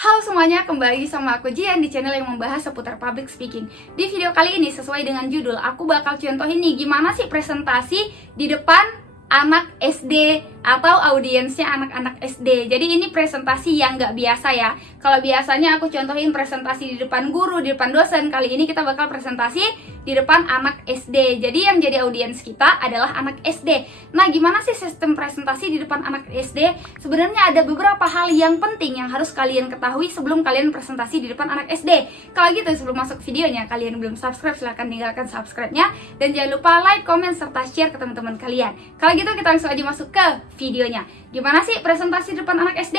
Halo semuanya, kembali sama aku Jian di channel yang membahas seputar public speaking. Di video kali ini sesuai dengan judul, aku bakal contohin nih gimana sih presentasi di depan anak SD atau audiensnya anak-anak SD. Jadi ini presentasi yang nggak biasa ya. Kalau biasanya aku contohin presentasi di depan guru, di depan dosen, kali ini kita bakal presentasi di depan anak SD. Jadi yang jadi audiens kita adalah anak SD. Nah, gimana sih sistem presentasi di depan anak SD? Sebenarnya ada beberapa hal yang penting yang harus kalian ketahui sebelum kalian presentasi di depan anak SD. Kalau gitu, sebelum masuk videonya, kalian belum subscribe, silahkan tinggalkan subscribe-nya. Dan jangan lupa like, comment, serta share ke teman-teman kalian. Kalau gitu, kita langsung aja masuk ke videonya. Gimana sih presentasi di depan anak SD?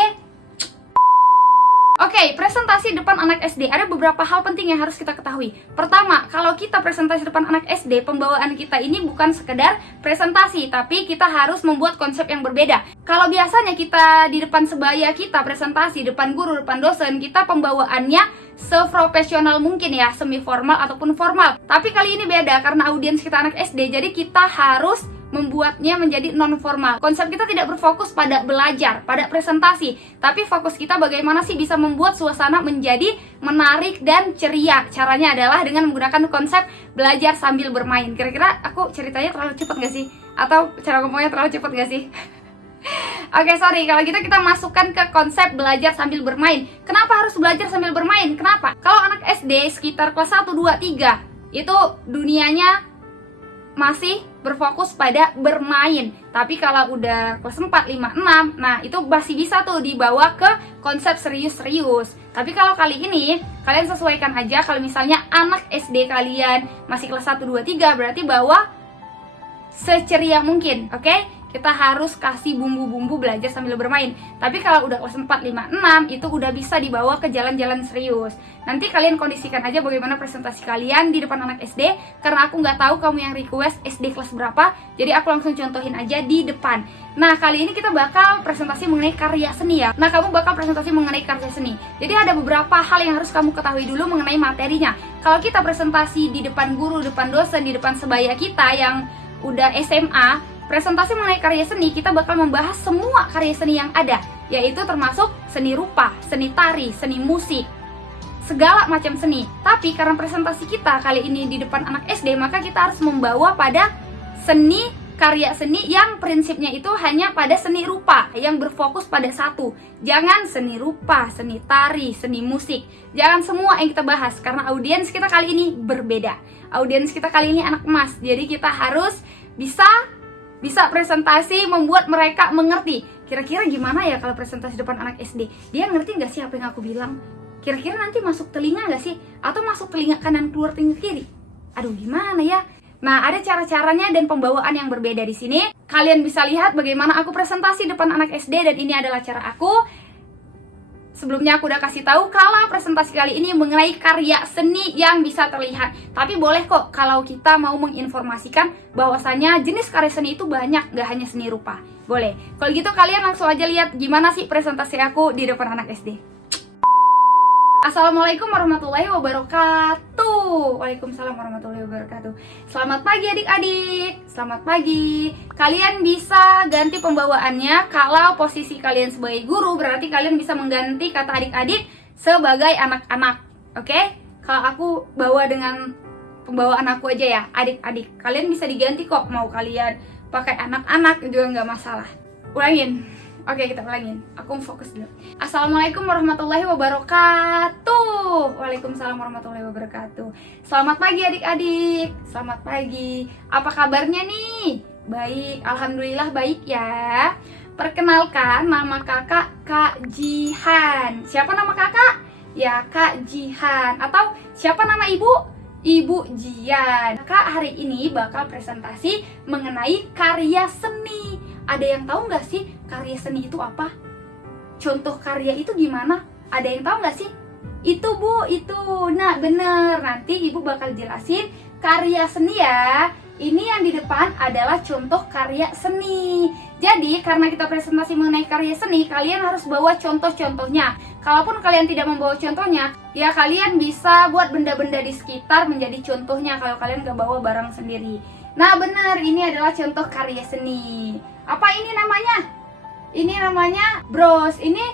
Oke, presentasi depan anak SD, ada beberapa hal penting yang harus kita ketahui. Pertama, kalau kita presentasi depan anak SD, pembawaan kita ini bukan sekedar presentasi, tapi kita harus membuat konsep yang berbeda. Kalau biasanya kita di depan sebaya kita presentasi, depan guru, depan dosen, kita pembawaannya seprofesional mungkin ya, semi formal ataupun formal. Tapi kali ini beda, karena audiens kita anak SD, jadi kita harus membuatnya menjadi non formal. Konsep kita tidak berfokus pada belajar, pada presentasi, tapi fokus kita bagaimana sih bisa membuat suasana menjadi menarik dan ceria. Caranya adalah dengan menggunakan konsep belajar sambil bermain. Kira-kira aku ceritanya terlalu cepat gak sih? Atau cara ngomongnya terlalu cepat gak sih? Oke, sorry, kalau gitu kita masukkan ke konsep belajar sambil bermain. Kenapa harus belajar sambil bermain? Kenapa? Kalau anak SD sekitar kelas 1, 2, 3 itu dunianya masih berfokus pada bermain. Tapi kalau udah kelas 4, 5, 6, nah itu masih bisa tuh dibawa ke konsep serius-serius. Tapi kalau kali ini kalian sesuaikan aja, kalau misalnya anak SD kalian masih kelas 1, 2, 3, berarti bawa seceria mungkin, oke? Kita harus kasih bumbu-bumbu belajar sambil bermain. Tapi kalau udah kelas 4, 5, 6 itu udah bisa dibawa ke jalan-jalan serius. Nanti kalian kondisikan aja bagaimana presentasi kalian di depan anak SD, karena aku nggak tahu kamu yang request SD kelas berapa, jadi aku langsung contohin aja di depan. Nah, kali ini kita bakal presentasi mengenai karya seni ya. Nah, kamu bakal presentasi mengenai karya seni. Jadi ada beberapa hal yang harus kamu ketahui dulu mengenai materinya. Kalau kita presentasi di depan guru, depan dosen, di depan sebaya kita yang udah SMA, presentasi mengenai karya seni, kita bakal membahas semua karya seni yang ada, yaitu termasuk seni rupa, seni tari, seni musik, segala macam seni. Tapi karena presentasi kita kali ini di depan anak SD, maka kita harus membawa pada seni, karya seni yang prinsipnya itu hanya pada seni rupa, yang berfokus pada satu. Jangan seni rupa, seni tari, seni musik. Jangan semua yang kita bahas, karena audiens kita kali ini berbeda. Audiens kita kali ini anak emas, jadi kita harus bisa presentasi membuat mereka mengerti. Kira-kira gimana ya kalau presentasi depan anak SD? Dia ngerti nggak sih apa yang aku bilang? Kira-kira nanti masuk telinga nggak sih? Atau masuk telinga kanan keluar telinga kiri? Aduh, gimana ya? Nah, ada cara-caranya dan pembawaan yang berbeda di sini. Kalian bisa lihat bagaimana aku presentasi depan anak SD, dan ini adalah cara aku. Sebelumnya aku udah kasih tahu kalau presentasi kali ini mengenai karya seni yang bisa terlihat. Tapi boleh kok kalau kita mau menginformasikan bahwasanya jenis karya seni itu banyak, gak hanya seni rupa. Boleh. Kalau gitu kalian langsung aja lihat gimana sih presentasi aku di depan anak SD. Assalamualaikum warahmatullahi wabarakatuh. Waalaikumsalam warahmatullahi wabarakatuh. Selamat pagi adik-adik. Selamat pagi. Kalian bisa ganti pembawaannya. Kalau posisi kalian sebagai guru, berarti kalian bisa mengganti kata adik-adik sebagai anak-anak. Oke? Kalau aku bawa dengan pembawaan aku aja ya, adik-adik. Kalian bisa diganti kok. Mau kalian pakai anak-anak juga nggak masalah. Ulangin. Oke, kita ulangin. Aku fokus dulu. Assalamualaikum warahmatullahi wabarakatuh. Waalaikumsalam warahmatullahi wabarakatuh. Selamat pagi adik-adik. Selamat pagi. Apa kabarnya nih? Baik, alhamdulillah baik ya. Perkenalkan, nama kakak Kak Jihan. Siapa nama kakak? Ya, Kak Jihan. Atau siapa nama ibu? Ibu Jian. Kak hari ini bakal presentasi mengenai karya seni. Ada yang tahu nggak sih karya seni itu apa? Contoh karya itu gimana? Ada yang tahu nggak sih? Itu Bu, itu. Nah bener, nanti ibu bakal jelasin karya seni ya. Ini yang di depan adalah contoh karya seni. Jadi karena kita presentasi mengenai karya seni, kalian harus bawa contoh-contohnya. Kalaupun kalian tidak membawa contohnya, ya kalian bisa buat benda-benda di sekitar menjadi contohnya kalau kalian gak bawa barang sendiri. Nah benar, ini adalah contoh karya seni. Apa ini namanya? Ini namanya bros. Ini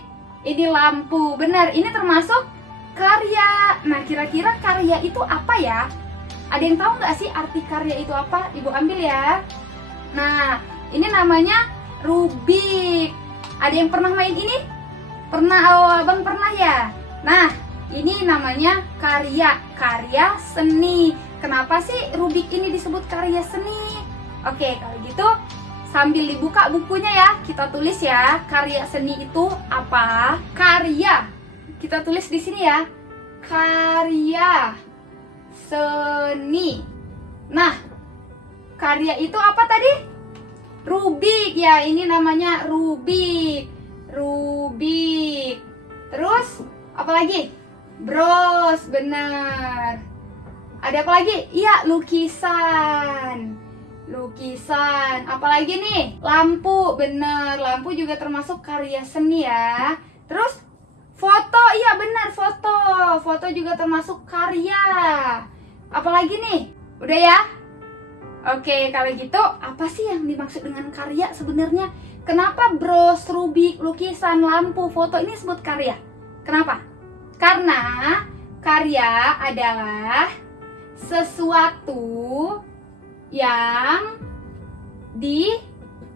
Ini lampu, benar. Ini termasuk karya. Nah, kira-kira karya itu apa ya? Ada yang tahu nggak sih arti karya itu apa? Ibu ambil ya. Nah, ini namanya Rubik. Ada yang pernah main ini? Pernah, abang pernah ya? Nah, ini namanya karya seni. Kenapa sih Rubik ini disebut karya seni? Oke, kalau gitu sambil dibuka bukunya ya, kita tulis ya, karya seni itu apa? Karya. Kita tulis di sini ya. Karya seni. Nah, karya itu apa tadi? Rubik ya, ini namanya Rubik. Rubik. Terus apa lagi? Bros, benar. Ada apa lagi? Iya, lukisan. Lukisan. Apalagi nih? Lampu, bener. Lampu juga termasuk karya seni ya. Terus foto, iya benar, foto. Foto juga termasuk karya. Apalagi nih? Udah ya? Oke, kalau gitu apa sih yang dimaksud dengan karya sebenarnya? Kenapa bros, Rubik, lukisan, lampu, foto ini disebut karya? Kenapa? Karena karya adalah sesuatu yang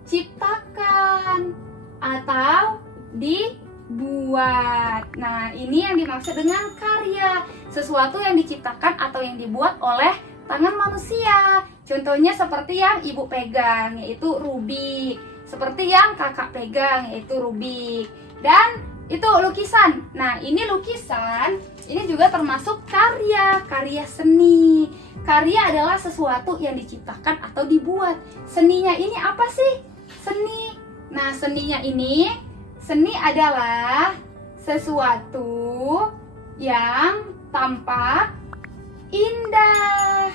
diciptakan atau dibuat. Nah, ini yang dimaksud dengan karya. Sesuatu yang diciptakan atau yang dibuat oleh tangan manusia. Contohnya seperti yang ibu pegang, yaitu Rubik. Seperti yang kakak pegang, yaitu Rubik. Dan itu lukisan. Nah, ini lukisan, ini juga termasuk karya seni. Karya adalah sesuatu yang diciptakan atau dibuat. Seninya ini apa sih? Seni. Nah, seni adalah sesuatu yang tampak indah.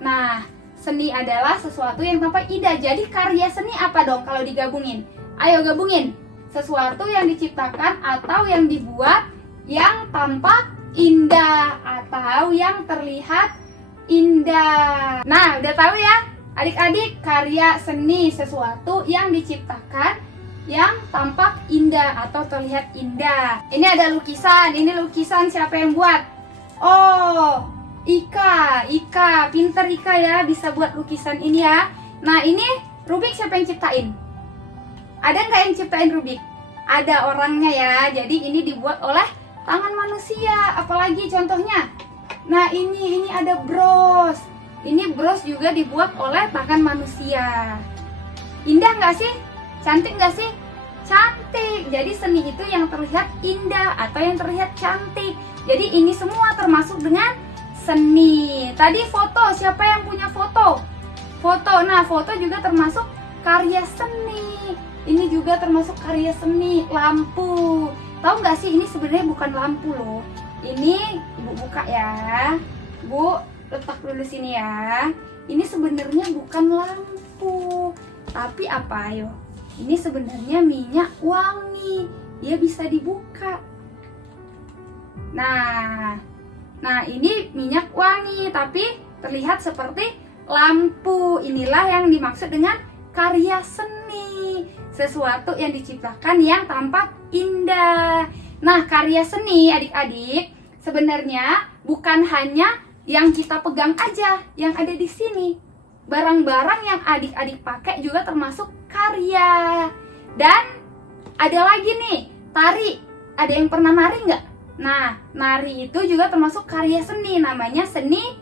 Nah, seni adalah sesuatu yang tampak indah. Jadi karya seni apa dong kalau digabungin? Ayo gabungin. Sesuatu yang diciptakan atau yang dibuat yang tampak indah atau yang terlihat indah. Nah, udah tahu ya adik-adik, karya seni sesuatu yang diciptakan yang tampak indah atau terlihat indah. Ini ada lukisan. Ini lukisan siapa yang buat? Oh, Ika, pinter Ika ya, bisa buat lukisan ini ya. Nah, ini Rubik siapa yang ciptain? Ada nggak yang ciptain Rubik? Ada orangnya ya. Jadi ini dibuat oleh tangan manusia. Apalagi contohnya? Nah, ini ada bros. Ini bros juga dibuat oleh tangan manusia. Indah nggak sih? Cantik nggak sih? Cantik. Jadi seni itu yang terlihat indah atau yang terlihat cantik. Jadi ini semua termasuk dengan seni. Tadi foto, siapa yang punya foto? Foto. Nah, foto juga termasuk karya seni. Ini juga termasuk karya seni. Lampu. Tahu nggak sih, ini sebenarnya bukan lampu loh. Ini Ibu buka ya. Bu, letak dulu sini ya. Ini sebenarnya bukan lampu. Tapi apa ayo? Ini sebenarnya minyak wangi. Dia bisa dibuka. Nah, ini minyak wangi, tapi terlihat seperti lampu. Inilah yang dimaksud dengan karya seni. Sesuatu yang diciptakan yang tampak indah. Nah, karya seni adik-adik sebenarnya bukan hanya yang kita pegang aja yang ada di sini. Barang-barang yang adik-adik pakai juga termasuk karya. Dan ada lagi nih, tari. Ada yang pernah nari nggak? Nah, nari itu juga termasuk karya seni. Namanya seni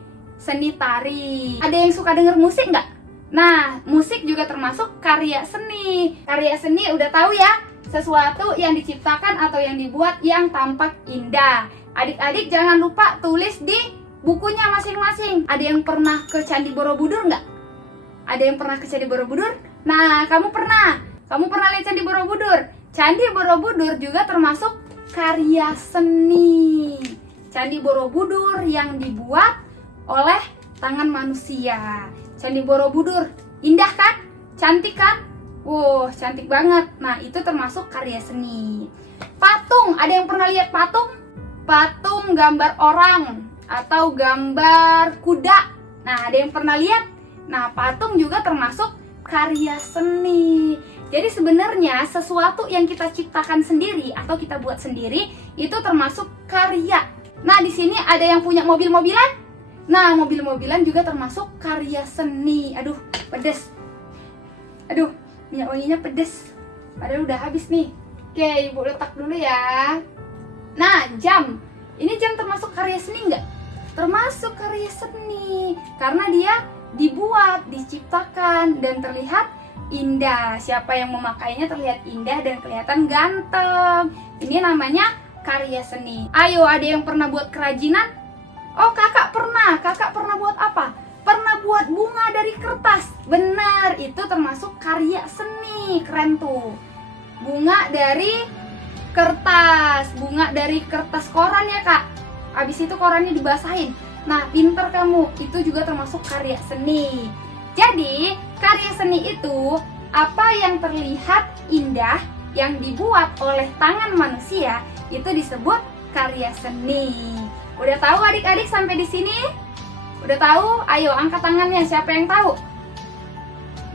tari. Ada yang suka denger musik nggak? Nah, musik juga termasuk karya seni. Karya seni udah tahu ya, sesuatu yang diciptakan atau yang dibuat yang tampak indah. Adik-adik jangan lupa tulis di bukunya masing-masing. Ada yang pernah ke Candi Borobudur nggak? Ada yang pernah ke Candi Borobudur? Nah, kamu pernah lihat Candi Borobudur? Candi Borobudur juga termasuk karya seni. Candi Borobudur yang dibuat oleh tangan manusia. Candi Borobudur, indah kan? Cantik kan? Wow, cantik banget. Nah, itu termasuk karya seni. Patung, ada yang pernah lihat patung? Patung gambar orang atau gambar kuda. Nah, ada yang pernah lihat? Nah, patung juga termasuk karya seni. Jadi sebenarnya sesuatu yang kita ciptakan sendiri atau kita buat sendiri itu termasuk karya. Nah, di sini ada yang punya mobil-mobilan. Nah, mobil-mobilan juga termasuk karya seni. Aduh, pedes. Aduh, minyak wanginya pedes. Padahal udah habis nih. Oke, Ibu letak dulu ya. Nah, jam. Ini jam termasuk karya seni nggak? Termasuk karya seni. Karena dia dibuat, diciptakan, dan terlihat indah. Siapa yang memakainya terlihat indah dan kelihatan ganteng. Ini namanya karya seni. Ayo, ada yang pernah buat kerajinan? Oh, kakak pernah. Kakak pernah buat apa? Pernah buat bunga dari kertas. Benar, itu termasuk karya seni. Keren tuh. Bunga dari kertas. Bunga dari kertas koran ya, Kak. Abis itu korannya dibasahin. Nah, pinter kamu. Itu juga termasuk karya seni. Jadi, karya seni itu apa yang terlihat indah yang dibuat oleh tangan manusia itu disebut karya seni. Udah tahu adik-adik sampai di sini? Udah tahu? Ayo angkat tangannya, siapa yang tahu?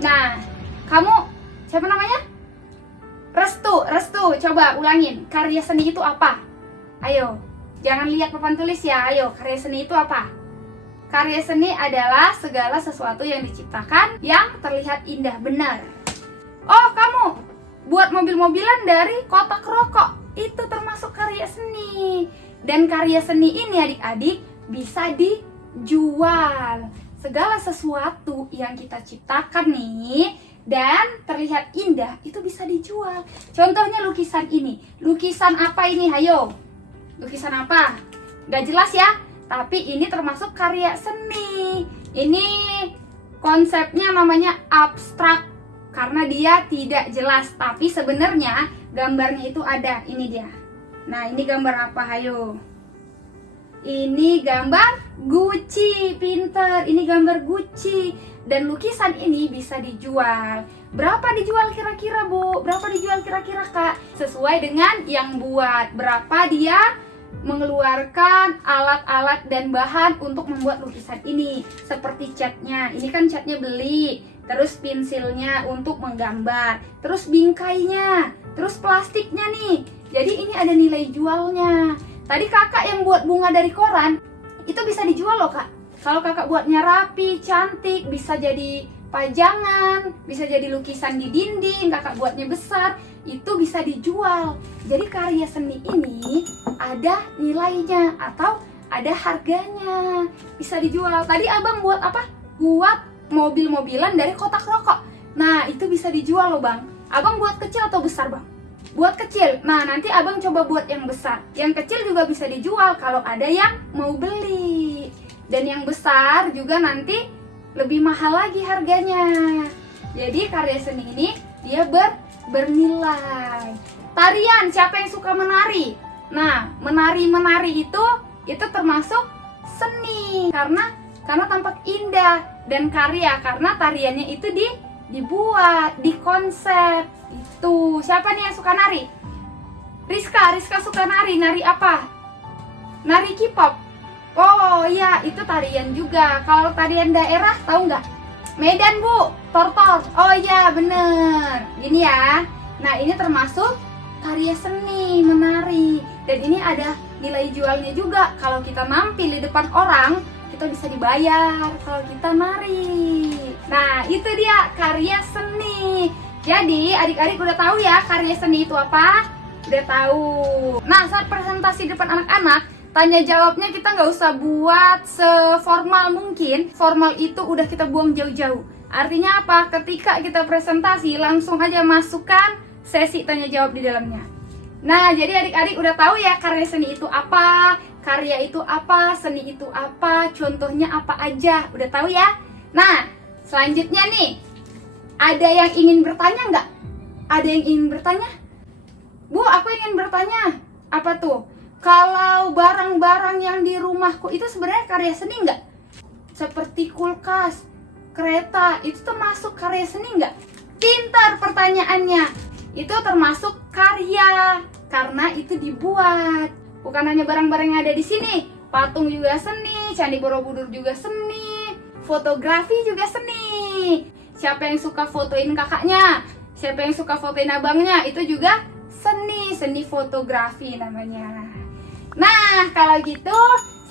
Nah, kamu siapa namanya? Restu, coba ulangin. Karya seni itu apa? Ayo, jangan lihat papan tulis ya. Ayo, karya seni itu apa? Karya seni adalah segala sesuatu yang diciptakan yang terlihat indah, benar. Oh, kamu buat mobil-mobilan dari kotak rokok. Itu termasuk karya seni. Dan karya seni ini adik-adik bisa dijual. Segala sesuatu yang kita ciptakan nih dan terlihat indah itu bisa dijual. Contohnya lukisan ini. Lukisan apa ini? Hayo. Lukisan apa? Gak jelas ya. Tapi ini termasuk karya seni. Ini konsepnya namanya abstrak karena dia tidak jelas. Tapi sebenarnya gambarnya itu ada. Ini dia. Nah, ini gambar apa? Hayo. Ini gambar Gucci. Pinter. Ini gambar Gucci. Dan lukisan ini bisa dijual. Berapa dijual kira-kira, Bu? Berapa dijual kira-kira, Kak? Sesuai dengan yang buat. Berapa dia mengeluarkan alat-alat dan bahan untuk membuat lukisan ini. Seperti catnya. Ini kan catnya beli. Terus pensilnya untuk menggambar. Terus bingkainya. Terus plastiknya nih. Jadi ini ada nilai jualnya. Tadi kakak yang buat bunga dari koran, itu bisa dijual loh, Kak. Kalau kakak buatnya rapi, cantik, bisa jadi pajangan, bisa jadi lukisan di dinding, kakak buatnya besar, itu bisa dijual. Jadi karya seni ini ada nilainya atau ada harganya, bisa dijual. Tadi abang buat apa? Buat mobil-mobilan dari kotak rokok. Nah, itu bisa dijual loh, Bang. Abang buat kecil atau besar, Bang? Buat kecil. Nah, nanti abang coba buat yang besar. Yang kecil juga bisa dijual kalau ada yang mau beli. Dan yang besar juga nanti lebih mahal lagi harganya. Jadi karya seni ini dia bernilai. Tarian, siapa yang suka menari? Nah, menari itu termasuk seni karena tampak indah, dan karya karena tariannya itu dibuat, dikonsep. Itu. Siapa nih yang suka nari? Rizka suka nari. Nari apa? Nari K-pop. Oh iya, itu tarian juga. Kalau tarian daerah, tahu nggak? Medan, Bu. Tortor. Oh iya, bener. Gini ya. Nah, ini termasuk karya seni, menari. Dan ini ada nilai jualnya juga. Kalau kita nampil di depan orang, kita bisa dibayar kalau kita nari. Nah, itu dia karya seni. Jadi, adik-adik udah tahu ya karya seni itu apa? Udah tahu. Nah, saat presentasi depan anak-anak, tanya jawabnya kita nggak usah buat seformal mungkin. Formal itu udah kita buang jauh-jauh. Artinya apa? Ketika kita presentasi, langsung aja masukkan sesi tanya jawab di dalamnya. Nah, jadi adik-adik udah tahu ya karya seni itu apa? Karya itu apa? Seni itu apa? Contohnya apa aja? Udah tahu ya? Nah, selanjutnya nih. Ada yang ingin bertanya nggak? Ada yang ingin bertanya? Bu, aku ingin bertanya. Apa tuh? Kalau barang-barang yang di rumahku itu sebenarnya karya seni nggak? Seperti kulkas, kereta, itu termasuk karya seni nggak? Pintar pertanyaannya. Itu termasuk karya karena itu dibuat. Bukan hanya barang-barang yang ada di sini. Patung juga seni, Candi Borobudur juga seni, fotografi juga seni. Siapa yang suka fotoin kakaknya, siapa yang suka fotoin abangnya, itu juga seni fotografi namanya. Nah, kalau gitu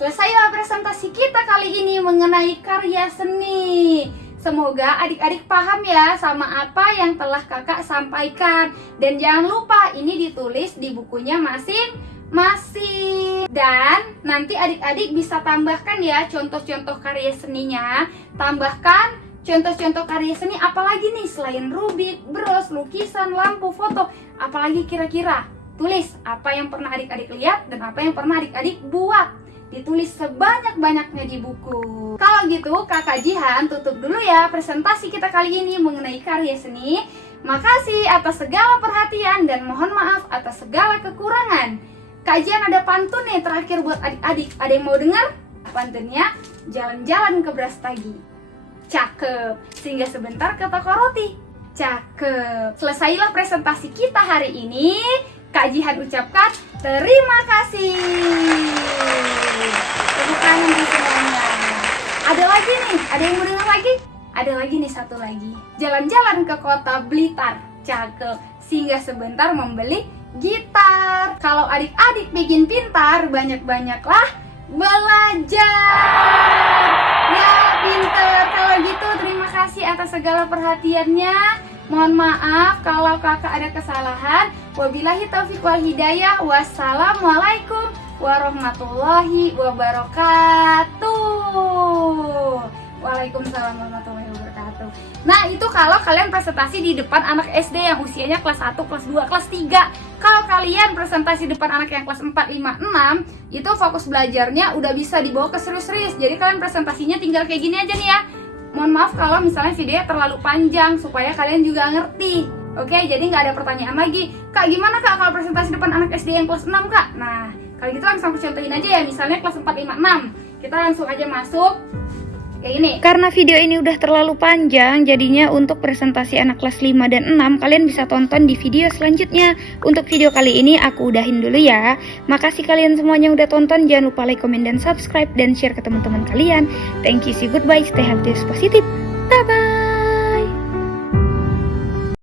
selesailah presentasi kita kali ini mengenai karya seni. Semoga adik-adik paham ya sama apa yang telah kakak sampaikan. Dan jangan lupa ini ditulis di bukunya masing-masing. Dan nanti adik-adik bisa tambahkan ya contoh-contoh karya seninya. Tambahkan contoh-contoh karya seni apalagi nih selain rubik, bros, lukisan, lampu, foto. Apalagi kira-kira. Tulis apa yang pernah adik-adik lihat dan apa yang pernah adik-adik buat. Ditulis sebanyak-banyaknya di buku. Kalau gitu Kakak Jihan tutup dulu ya presentasi kita kali ini mengenai karya seni. Makasih atas segala perhatian dan mohon maaf atas segala kekurangan. Kak Jihan ada pantun nih terakhir buat adik-adik. Ada yang mau dengar? Pantunnya, jalan-jalan ke Brastagi. Cakep. Sehingga sebentar ke toko roti. Cakep. Selesailah presentasi kita hari ini. Kak Jihan ucapkan terima kasih. Tepuk tangan di semuanya. Ada lagi nih, ada yang mau dengar lagi? Ada lagi nih satu lagi. Jalan-jalan ke kota Blitar. Cakep. Singgah sebentar membeli gitar. Kalau adik-adik bikin pintar, banyak-banyaklah belajar. Ya, pintar. Kalau gitu terima kasih atas segala perhatiannya. Mohon maaf kalau kakak ada kesalahan. Wabillahi taufiq wal hidayah. Wassalamualaikum warahmatullahi wabarakatuh. Waalaikumsalam warahmatullahi wabarakatuh. Nah, itu kalau kalian presentasi di depan anak SD yang usianya kelas 1, kelas 2, kelas 3. Kalau kalian presentasi depan anak yang kelas 4, 5, 6, itu fokus belajarnya udah bisa dibawa ke serius-serius. Jadi kalian presentasinya tinggal kayak gini aja nih ya. Mohon maaf kalau misalnya videonya terlalu panjang supaya kalian juga ngerti. Oke, jadi nggak ada pertanyaan lagi. Kak, gimana Kak kalau presentasi depan anak SD yang kelas 6 Kak? Nah, kalau gitu langsung aku contohin aja ya. Misalnya kelas 4, 5, 6. Kita langsung aja masuk kayak gini. Karena video ini udah terlalu panjang, jadinya untuk presentasi anak kelas 5 dan 6 kalian bisa tonton di video selanjutnya. Untuk video kali ini aku udahin dulu ya. Makasih kalian semuanya udah tonton. Jangan lupa like, comment, dan subscribe dan share ke teman-teman kalian. Thank you, see goodbye, stay healthy, positive. Bye bye.